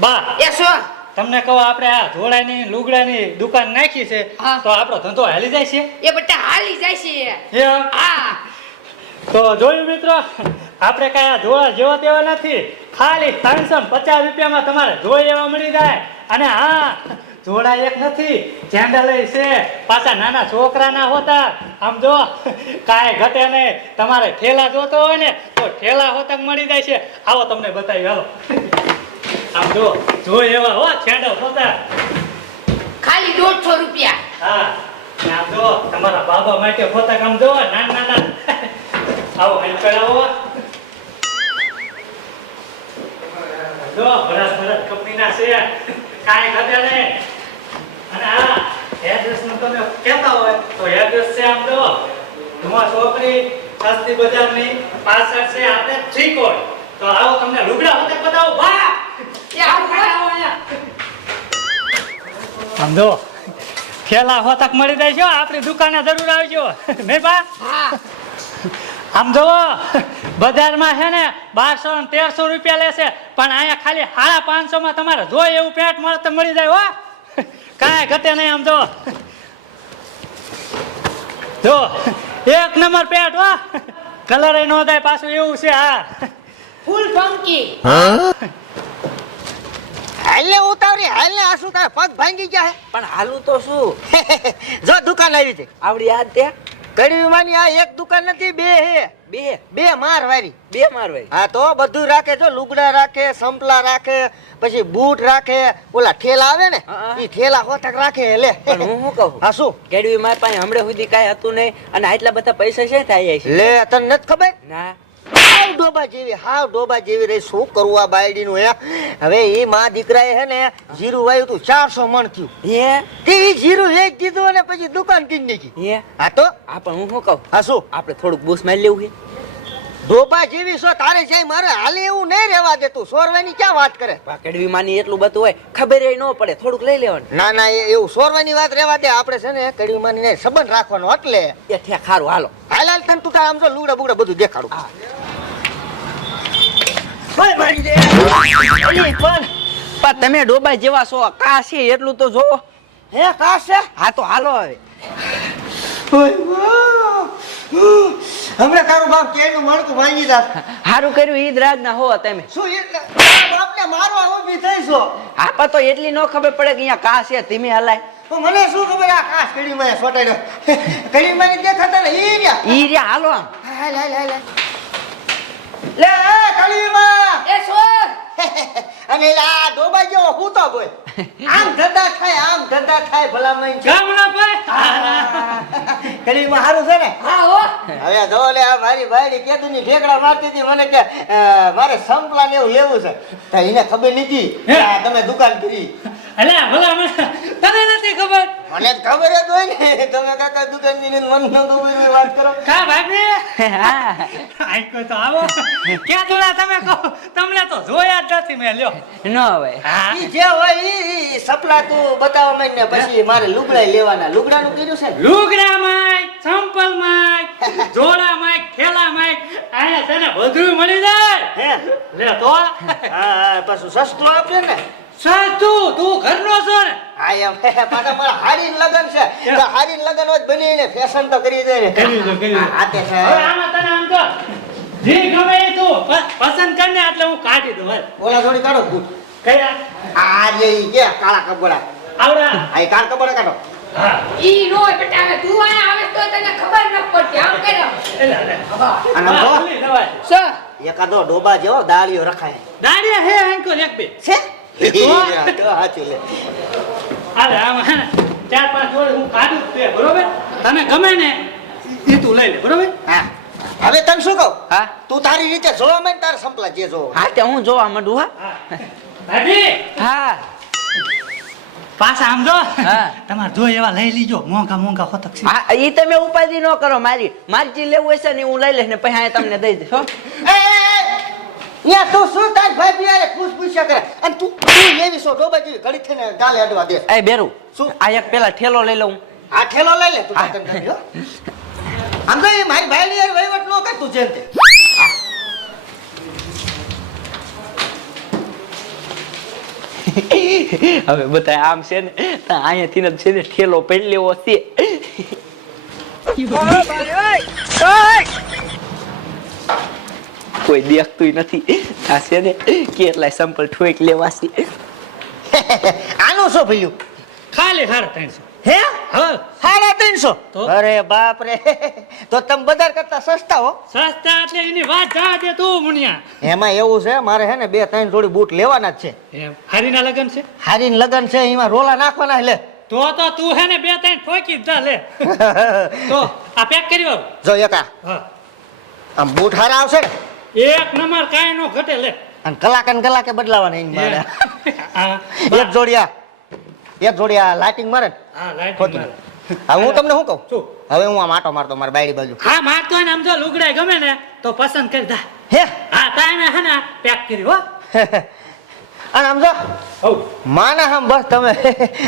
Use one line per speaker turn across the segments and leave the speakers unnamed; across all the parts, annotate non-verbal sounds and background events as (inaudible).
બા.
એ શું?
તમને કહો આપણે આ જોડાની લુગડાની દુકાન નાખી છે. તો આપણો ધંધો હાલી જાય છે?
એ બટા હાલી જાય છે? હા.
તો જોયું મિત્રો આપણે કાંઈ આ ધોળા જેવા તેવા નથી. ખાલી ત્રણસો પચાસ રૂપિયામાં તમારે જોઈ એવા મળી જાય. અને હા જોડા એક નથી જેન્ડલ છે. પાછા નાના છોકરાના હોતા. આમ જો કાંઈ ઘટે નહીં. તમારે ઠેલા જોતો હોય ને તો ઠેલા હોતા મળી જાય છે. આવો તમને બતાવી હાલો. આમ જો જો એવા હો છેડો પોતા.
ખાલી 150 રૂપિયા.
હા આમ જો તમારા બાબા માટે પોતા કામ જો ના ના ના આવો હેલ્પ કરાવો. જો ભરત ભરત કંપનીના છે. કાંઈ ઘટે ને અને હા એડ્રેસનું તમે કહેતા હોય તો એડ્રેસ છે આમ જો. ધુમા છોકરી સસ્તી બજારની પાછળ છે આપણે ઠીક હોય તો આવો તમને લુગડા હોતે બતાવો બા
એ આવું
આવો અહીંયા આમ જો ખેલા હોતક મળી જાય છે આપણી દુકાને જરૂર આવજો. નહીં બા? આમ જોવો બજારમાં છે ને બારસો ને તેરસો રૂપિયા લેશે પણ અહીંયા ખાલી સાડા પાંચસો માં તમારે જોઈ એવું પેન્ટ મળે તો મળી જાય હો. કાંઈ ઘટે નહીં આમ જો. જો એક નંબર પેન્ટ હો. કલર નો થાય પાછું એવું છે હા.
ફૂલ ફંકી
હાલને ઉતાવરી હાલને આ શું તારા પગ ભાંગી ગયા (laughs)
પણ હાલું તો શું?
જો દુકાન આવી છે.
આવડી યાદ તે
કડવીમાંની આ એક દુકાન નથી બે હે.
બે?
બે માર વારી.
બે મારવાઈ
હા તો બધું રાખે જો લુગડા રાખે સંપલા રાખે પછી બૂટ રાખે ઓલા ઠેલા આવે ને એ. ઠેલા હોતક રાખે લે.
પણ હું શું કહું?
હા શું?
કેડવી માર પાસે હમણાં સુધી કાંઈ હતું નહીં અને આટલા બધા પૈસા છે થાય છે?
લે તને નથી ખબર?
ના.
હાવ ડોબા જેવી હાવ ડોબા જેવી રહી. શું કરવું આ બાયડીનું હે? હવે એ માં દીકરાએ હે ને જીરું વાયું તું ચારસો મણ થયું.
હે?
તે જીરું વેચ દીધું અને પછી દુકાન કીધી નાખી.
હે?
હા તો?
પણ હું શું કહું?
હા શું?
આપણે થોડુંક બૂસ મારી લેવું
ડોબા જેવી છો તારે જાય મારે હાલે એવું નહીં રહેવા દે તું. સોરવાની ક્યાં વાત કરે?
આ કેડવી માની એટલું બધું હોય ખબર ન પડે થોડુંક લઈ લેવાનું.
ના ના એ એવું સોરવાની વાત રહેવા દે. આપણે છે ને કડવી માની સંબંધ રાખવાનો એટલે.
એ ઠેક ખારું હાલો.
હાલ હાલ તને તું તાર આમ જો લુગડા બુગડા બધું દેખાડું.
હા.
મારી દે
અલી, પણ પણ તમે ડોબાઈ જેવા છો. કા છે એટલું તો જો.
હે કાશ છે?
હા તો હાલો હવે.
હમણાં તારું બાપ કેનું મણકું ભાંગી જા
સારું કર્યું ઈદ રાજ ના હો તમે.
શું બાપને મારવા ઊભી થઈ છો?
આપા તો એટલી ન ખબર પડે કે અહીંયા કા છે ધીમે હલાય.
મને શું ખબર આ કાશ કડી માં સોટાડ્યો કડી માં દેખાતા ને ઈ રહ્યા.
ઈ રહ્યા હાલ
હાલ. લે એ કડી માં
એ છોર
અને આ ડોબા જેવો તો બોય (laughs) આમ ધંધા થાય આમ ધંધા થાય ભલામણ છે.
ગામના ભાઈ (laughs)
કડીમાં હારું છે ને?
હા હો.
હવે જો લે આ મારી ભાઈડી કેતું ની ઠેકડા મારતી હતી મને કે મારે સંપલા ને એવું લેવું છે. તો એને ખબર નથી તમે દુકાન કરી.
અલ્યા ભલા મને તને નથી ખબર?
મને જ ખબર જ હોય ને. તમે કાકા દુકાનજી ને મન નો દુબઈ વાત કરો.
કા ભાભી?
હા.
આઈકો તો આવો. ક્યાં દુલા તમે કહો? તમને તો જોયા જ નથી મેં લ્યો.
ન હવે
હા.
ઈ જે હોય ઈ સપલા તું બતાવવા માંડ ને પછી મારે લુગડા લેવાના. લુગડાનું કર્યું છે
લુગડા માય સંપલ માય જોડા માય ખેલા માય. આયા તને બધું મળી જાય.
હે?
લે તો
હા હા પાછું સસ્તું આપે ને.
સાચું તું ઘરનો છો ને?
હા પાછા મારા હારી લગન છે. તો લગન હોય બની ને ફેશન તો કરી દે ને.
કરી દો, કરી દો.
હા છે.
હવે આમાં તને આમ તો જે ગમે એ તું પ- પસંદ કરને એટલે હું કાઢી દઉં.
ઓલા થોડી કાઢો.
કયા?
આ જે કે કાળા કપડા.
આવડા.
આ કાળા કપડા કાઢો.
હા.
ઈ નો બેટા તું અહીંયા આવે તો તને ખબર ન પડતી. આમ કરે.
લે. હા,
એકાદો ડોબા જેવો દાળીઓ રખાય.
દાડિયા હે હેંકો એક બે
છે
તો?
તો હાચું લે.
હાલે આમાં હે ને ચાર પાંચ જોડે હું કાઢું તે બરોબર? તને ગમે ને એ તું લઈ લે બરોબર?
હા. હવે તને શું કહું?
હા.
તું તારી રીતે જોવા માંડ તારે સંપલા જે જોવો.
હા તે હું જોવા માંડું હા.
હા. ભાભી!
હા.
પાછા આમ જો.
હા.
તમારે જો એવા લઈ લીજો મોંઘા મોંઘા હોતક છે.
હા ઈ તમે ઉપાધિ ન કરો મારી મારી જે લેવું હશે ને હું લઈ લઈશ ને પછી તમને દઈ દઈશ
એ, એ, એ, યા તું શું તાર ભાઈ બિયારે પૂછ પૂછ્યા કરે? અને તું તું એવી છો ડોબા જેવી ઘડી થઈને ગાલે અડવા દે.
એ બેરુ
શું?
આ એક પેલા ઠેલો લઈ લઉં.
આ ઠેલો લઈ લે તું તને કરી, હો. આમ તો એ મારી ભાઈ ની વહીવટ નો કર તું જેમ તે.
હવે બતાય આમ છે ને અહીંયાથી ને છે ને ઠેલો પડી લેવો છે. કોઈ દેખતું નથી. આ છે ને કેટલાય સંપલ ઠોક લેવા છે. (laughs)
આનું શું ભાઈ
ખાલી સાડા ત્રણસો.
હે?
હા.
સાડા ત્રણસો?
તો?
અરે બાપ રે (laughs) તો તમે બધા કરતા સસ્તા હો.
સસ્તા એટલે એની વાત જા દે તું મુનિયા.
એમાં એવું છે મારે હે ને બે ત્રણ જોડી બૂટ લેવાના જ છે.
હારીના લગન છે?
હારીના લગન છે એમાં રોલા નાખવાના લે. (laughs)
તો તો તું હે ને બે ત્રણ ઠોકી જ લે. તો આ પેક કર્યો
જો એકા
હા.
આમ બૂટ હારા આવશે ને?
એક નંબર કાંઈ નો ઘટે લે.
અને કલાકે ને કલાકે બદલાવાના એની મારે. એક જોડિયા એક જોડિયા લાઇટિંગ મારે
હા લાઇટિંગ
મારે. હવે હું તમને શું કહું?
શું?
હવે હું આમ આટો મારતો મારી બાયડી બાજુ.
હા મારતો હોય ને આમ જો લુગડાય ગમે ને તો પસંદ કરી દા.
હે?
હા તાને હે ને પેક કર્યો હો.
અને આમ જો
માને
માના આમ બસ તમે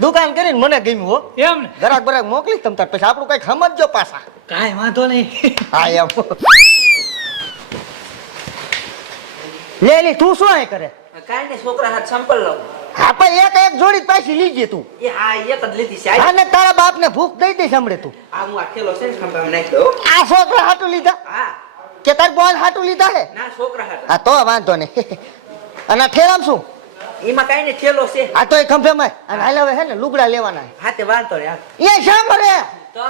દુકાન કરીને મને ગમ્યું હો.
એમ ને?
ગરાક બરાક મોકલી તમ તાર. પછી આપણું કઈ સમજજો પાછા.
કાંઈ વાંધો નહીં.
હા એમ. લે લે તું શું આય કરે?
કાઈ નહીં છોકરા હાથ સંપલ લઉં.
હા પણ એક એક જોડી પાછી લીજે તું.
એ હા એક જ લીધી છે.
અને તારા બાપ ને ભૂખ દઈ દે સાંભળે તું.
આ હું આખેલો છે ને ખંભામાં નાખી દઉં
આ છોકરા હાટું લીધા?
હા.
કે તાર બોલ હાટુ લીધા હે?
ના છોકરા હાટુ.
હા તો વાંધો નહીં. (laughs) અને આ ઠેલામ શું?
એમાં કાંઈ નહીં ઠેલો છે.
આ તો એ ખંભે માં અને હાલ હવે હે ને લુગડા લેવાના
હા. તે વાંધો નહીં.
એ સાંભળે
તો?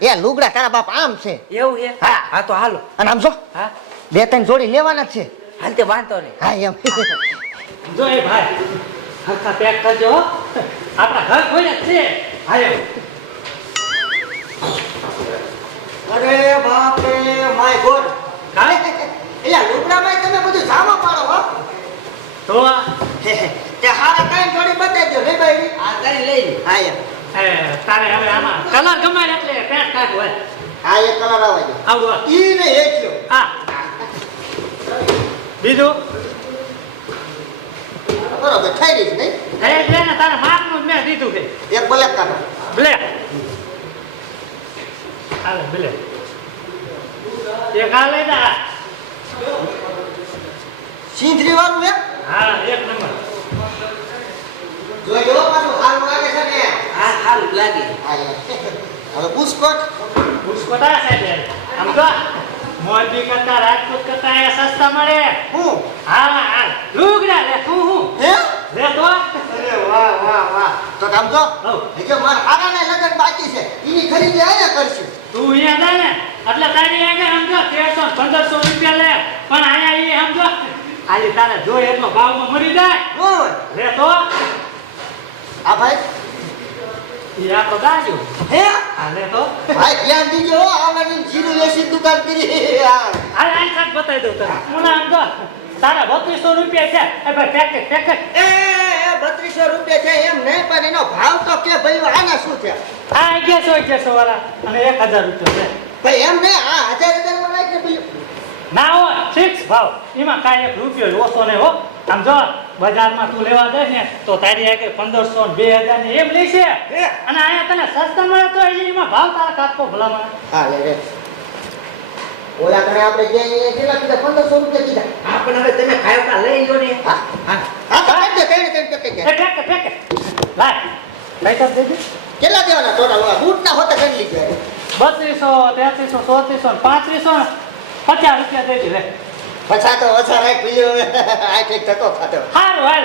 એ લુગડા તારા બાપ આમ છે.
એવું છે?
હા.
હા તો હાલો.
અને આમ જો.
હા.
બે ત્રણ જોડી લેવાના જ છે.
હાલ તે વાંધો નહીં.
હા એમ.
જો એ ભાઈ હરખા પેક કરજો હો. આપણા ઘર કોઈ છે? હા એમ
અરે બાપ રે માય ગોડ.
હા?
એટલે લુગડામાં તમે બધું સામો પાડો હો.
તો આ,
તે હારા કાંઈ જોડી બતાવજો નહીં ભાઈ?
આ ગાડી લઈ હાય
હા એમ.
તારે હવે આમાં કલર ગમાય એટલે પેક કાઢ હોય.
હા એ કલર આવવા દો
આવડું આ.
ઈ ને હેચ્યો
હા. બીજું?
બરાબર થઈ રહીશ નહીં?
હે એટલે ને તારે માપનું જ મેં દીધું છે.
એક બ્લેક કાઢો.
બ્લેક હાલે બ્લેક એક આ લઈ
સિંધરી વાળું એક?
હા એક નંબર.
જોઈ જો પાછું હારું લાગે છે ને?
હા હાલ લાગી.
હા એમ. હવે બુસ્કોટ.
ઉસકોટા સાહેબ આમ તો મોરબી કરતા રાજકોટ કરતા અહીંયા સસ્તા મળે.
હું?
હા હા લુગડા લે હું હું.
હે?
લે તો.
અરે વાહ વાહ વાહ. તો આમ જો.
કે
માર મારા હારાના લગ્ન બાકી છે. ઈની ખરીદી આયા કરશું.
તું અહીંયા જા ને એટલે તારી આગળ સમજો તેરસો પંદરસો રૂપિયા લે. પણ આયા એ સમજો આલી તારા જોય એટલો ભાવમાં મળી જાય.
ઓય.
લે તો.
આ ભાઈ.
એ આપણો ગાજો
હે?
લે તો?
ભાઈ ધ્યાન દીજો હો, આવવાની જીરું વેચી દુકાન કરી.
હાલ આ શાક બતાવી દઉં તને. હું આમ જો તારા બત્રીસો રૂપિયા છે. એ ભાઈ પેકેટ પેકેટ
એ બત્રીસો રૂપિયા છે એમ નહીં પણ એનો ભાવ તો કે ભાઈ આના શું છે?
આ અગિયારસો અગિયારસો વાળા અને એક હજાર રૂપિયા છે.
ભાઈ એમ નહીં આ હજાર હજાર નાખ ને ભાઈ
ના હો ફિક્સ ભાવ. એમાં કાંઈ એક રૂપિયો ઓછો નહીં હો. આમ જો બજારમાં તું લેવા જાય ને તો તારી આગળ પંદરસો બે હજાર ને એમ લઈ છે અને અહીંયા તને સસ્તા મળે તો એમાં ભાવ તારા કાપતો ભલામણ.
હા લે લે. ઓલા કણે આપણે ગયા કેટલા કીધા? પંદરસો રૂપિયા કીધા.
હા પણ હવે તમે ખાયો લઈ લો ને.
હા હા. હા તો કાઢ કઈ કઈ કઈ
એ પેકેટ પેકેટ લાય. દેજે.
કેટલા દેવાના ટોટલ ઓલા બૂટ હોતા કરી લીધા
બત્રીસો તેત્રીસો ચોત્રીસો પાંત્રીસો પચાસ રૂપિયા દેજે લે.
પછા તો ઓછા રાખ હવે. આ ઠીક થતો ખાતો
સારું હાલ.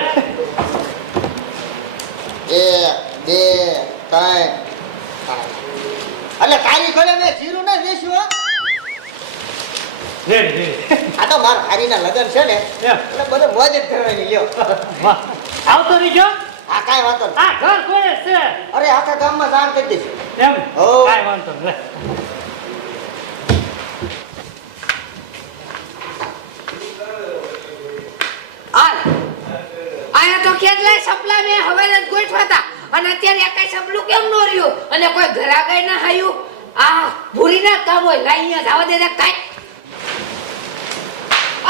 એ બે ત્રણ. એટલે તારી ઘરે મેં જીરું ના વેચ્યું હો. આ તો મારા હારીના લગન છે ને. એટલે બધે મોજ જ કરવાની લ્યો.
આવતો રહીજો.
આ કાઈ વાંધો
આ ઘર કોઈ છે?
અરે આખા ગામમાં જાણ કરી દઈશું.
એમ. કાંઈ વાંધો નહીં લે
હાલ આયા સપલા મેં હવે જ ગોઠવાતા અને અત્યારે એકાય સપલું કેમ નો રહ્યું? અને કોઈ ઘરાગાય ના હાયું? આ ભૂરી ના કામ હોય લાઈ અહીંયા જાવા દે કાઈ.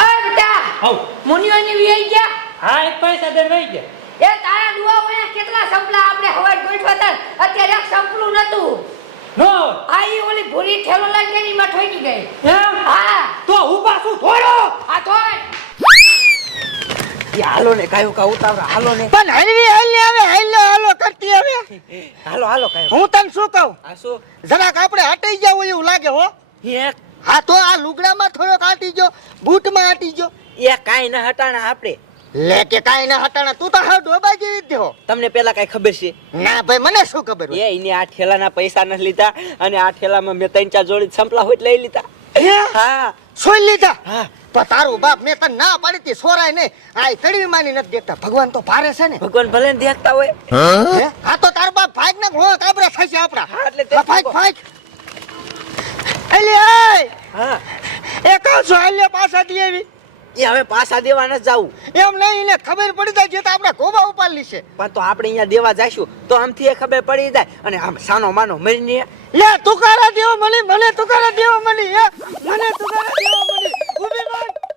આ બેટા
હવ
મુનિયોની વી ગયા?
હા એક પૈસા દે રહી ગયા.
એ તારા ડુઆ હોય કેટલા સપલા આપણે હવે ગોઠવાતા અત્યારે એક સપલું નતું
નો
આ ઈ ઓલી ભૂરી ઠેલો લઈને એની માં ઠોકી ગઈ. હા.
તો હું પાછું થોડો?
આ
એ હાલો ને કાયો કા ઉતાવળા હાલો ને.
પણ હલવી હાલ ને હવે હાલો હાલો કરતી હવે. (laughs)
હાલો હાલો કાયો
હું તને શું કહું?
આ શું?
જરાક આપણે હટાઈ જાવ એવું લાગે હો.
એક.
હા તો આ લુગડામાં થોડોક આટી જો બૂટમાં આટી ગયો.
એ કાંઈ ન હટાણા આપણે.
લે કે કાંઈ ના હટાણા તું તો હાવ ડોબા જેવી જ દેહો.
તમને પેલા કઈ ખબર છે?
ના ભાઈ મને શું ખબર
એ એને આ ઠેલાના પૈસા નથી લીધા અને આ ઠેલામાં મેં ત્રણ ચાર જોડી સંપલા હોય લઈ લીધા.
હે?
હા.
સોઈ લીધા.
હા.
પણ તારું બાપ મેં તને ના પાડી હતી સોરાય નહીં. આ કડવી માની નથી દેખતા. ભગવાન તો ભારે છે ને.
ભગવાન ભલે ને દેખતા હોય.
હે? હા? તો તારું બાપ ભાગ ને હો કાબરા થશે આપડા
હા, એટલે તે કહો.
ભાગ એલી એ
હા.
એ કહું છો હાલ્યો પાછા દી એવી?
એ હવે પાછા દેવા ન જવું.
એમ નહીં એને ખબર પડી જાય જે તો આપણે ગોબા ઉપાડલી છે
પણ તો આપણે અહીંયા દેવા જઈશું તો આમથી એ ખબર પડી જાય. અને આમ સાનો માનો મરીને
લે તુકારા દેવો મળી મને તુકારા દેવો મળી હે. મને તુકારા દેવો મળી. ઊભી